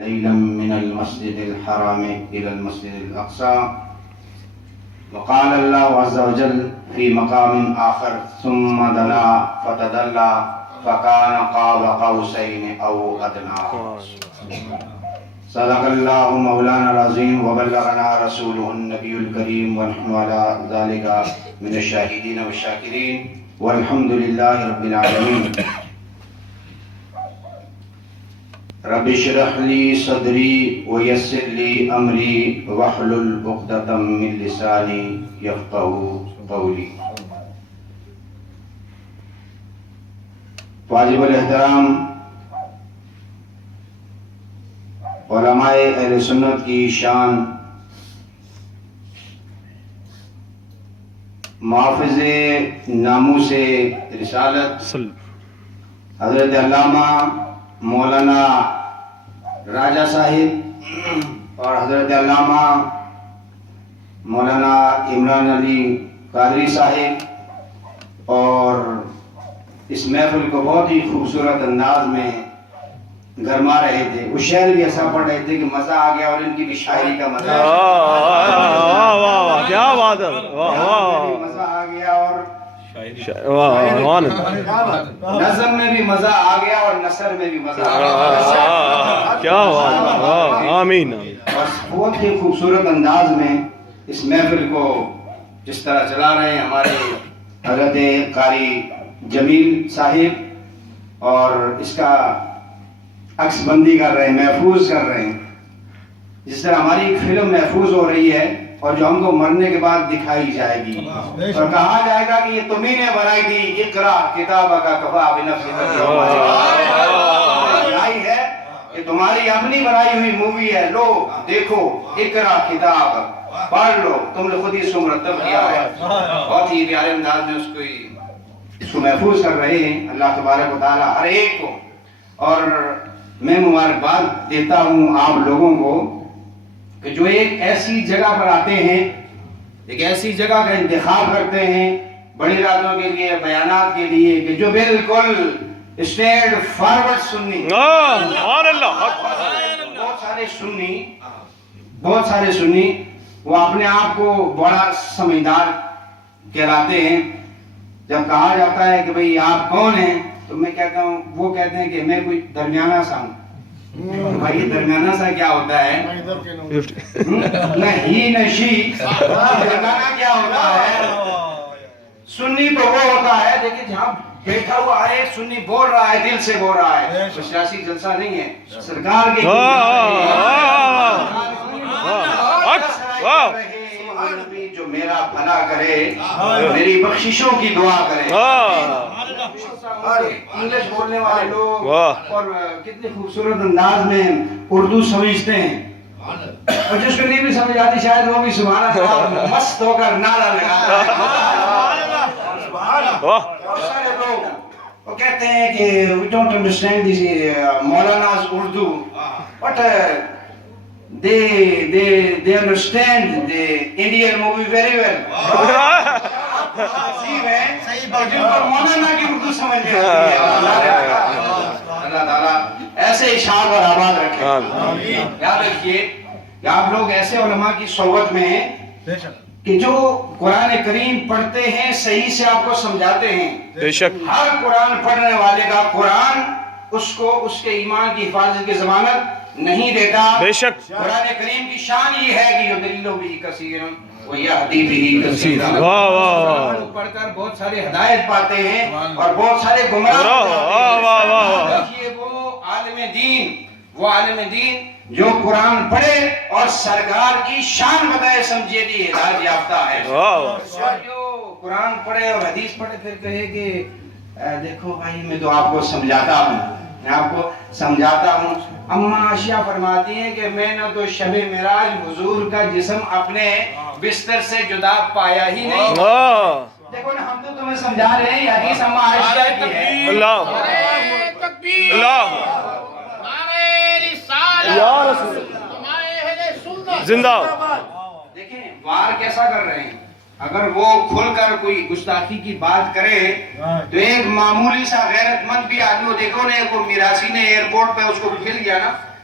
ليلا من المسجد الحرام إلى المسجد الأقصى. وقال الله عز وجل في مقام آخر ثم دنا فتدلى فكان قاب قوسين أو أدنى. صدق الله مولانا العظيم وبلغنا رسوله النبي الكريم ونحن على ذلك من الشاهدين والشاكرين والحمد لله رب العالمين. رب اشرح لي صدري ويسر لي امري واحلل عقدة من لساني يفقهوا قولي. واجب الاحترام علماء اہل سنت کی شان محافظ ناموس رسالت حضرت علامہ مولانا راجہ صاحب اور حضرت علامہ مولانا عمران علی قادری صاحب، اور اس محفل کو بہت ہی خوبصورت انداز میں گرما رہے تھے. وہ شعر بھی ایسا پڑھ رہے تھے کہ مزہ آ گیا، اور ان کی بھی شاعری کا مزہ کیا بات ہے، مزہ آ گیا، اور نظم میں بھی مزہ آ گیا اور نثر میں بھی مزہ آ گیا. کیا بات، آمین. اور بہت ہی خوبصورت انداز میں اس محفل کو جس طرح چلا رہے ہیں ہمارے حضرت قاری جمیل صاحب، اور اس کا عکس بندی کر رہے ہیں، محفوظ کر رہے ہیں. جس طرح ہماری ایک فلم محفوظ ہو رہی ہے اور جو ہم کو مرنے کے بعد دکھائی جائے گی اور کہا جائے گا کہ یہ تمہیں نے بنائی تھی، اقرا کتابہ کا کفا بنفسک بنائی ہے، یہ تمہاری اپنی بنائی ہوئی مووی ہے، لو دیکھو اقرا کتاب پڑھ لو، تم نے خود ہی اس کو مرتب کیا ہے. بہت ہی پیارے انداز میں اس کو محفوظ کر رہے ہیں. اللہ تبارک و تعالی ہر ایک کو، اور میں مبارکباد دیتا ہوں آپ لوگوں کو کہ جو ایک ایسی جگہ پر آتے ہیں، ایک ایسی جگہ کا انتخاب کرتے ہیں بڑی راتوں کے لیے، بیانات کے لیے، کہ جو بالکل اسٹیٹ فارورڈ سنی، بہت سارے سنی وہ اپنے آپ کو بڑا سمجھدار کہلاتے ہیں. جب کہا جاتا ہے کہ بھئی آپ کون ہیں، تو میں کہتا ہوں، وہ کہتے ہیں کہ میں کوئی درمیانہ سا ہوں. بھائی یہ درمیانہ سا کیا ہوتا ہے؟ نہ ہی نہ شی. درمیانہ کیا ہوتا ہے؟ سنی تو وہ ہوتا ہے لیکن جہاں بیٹھا ہوا ہے، سنی بول رہا ہے، دل سے بول رہا ہے. تو سیاسی جلسہ نہیں ہے، سرکار کے جو میرا بھلا کرے، میری بخششوں کی دعا کرے. انگلش بولنے والے لوگ اور کتنے خوبصورت انداز میں اردو سمجھتے ہیں، اور جس کو نہیں بھی سمجھ آتی شاید وہ بھی سبحان اللہ مست ہو کر نعرہ لگاتا ہے. بہت سارے لوگ وہ کہتے ہیں کہ we don't understand this Maulana's Urdu, but they understand the Indian movie very well. عجیب ہے جن کو مولانا کی اردو سمجھ میں آتی ہے. اللہ تعالیٰ ایسے اشعار اور آباد رکھے. یاد رکھیے کہ آپ لوگ ایسے علماء کی صحبت میں ہیں کہ جو قرآن کریم پڑھتے ہیں، صحیح سے آپ کو سمجھاتے ہیں. ہر قرآن پڑھنے والے کا قرآن اس کو اس کے ایمان کی حفاظت کی ضمانت نہیں دیتا. قرآن کریم کی شان یہ ہے کہ یضل بہ کثیرا ویہدی بہ کثیرا. پڑھ کر بہت سارے ہدایت پاتے ہیں اور بہت سارے گمراہ ہوتے ہیں. وہ عالم دین جو قرآن پڑھے اور سرکار کی شان بتائے سمجھے کہ ہدایت یافتہ ہے. اور جو قرآن پڑھے اور حدیث پڑھے پھر کہے کہ دیکھو بھائی میں تو آپ کو سمجھاتا ہوں، میں آپ کو سمجھاتا ہوں. اما عائشہ فرماتی ہیں کہ میں نے تو شب معراج حضور کا جسم اپنے بستر سے جدا پایا ہی نہیں. دیکھو نا، ہم تو تمہیں سمجھا رہے ہیں، یہ حدیث اما عائشہ کی ہے. اللہ زندہ. دیکھیں وار کیسا کر رہے ہیں. اگر وہ کھل کر کوئی گستاخی کی بات کرے تو ایک معمولی سا غیرت مند بھی آدمی، دیکھو نا، ایک میراثی نے ایئرپورٹ پہ اس کو مل گیا نا،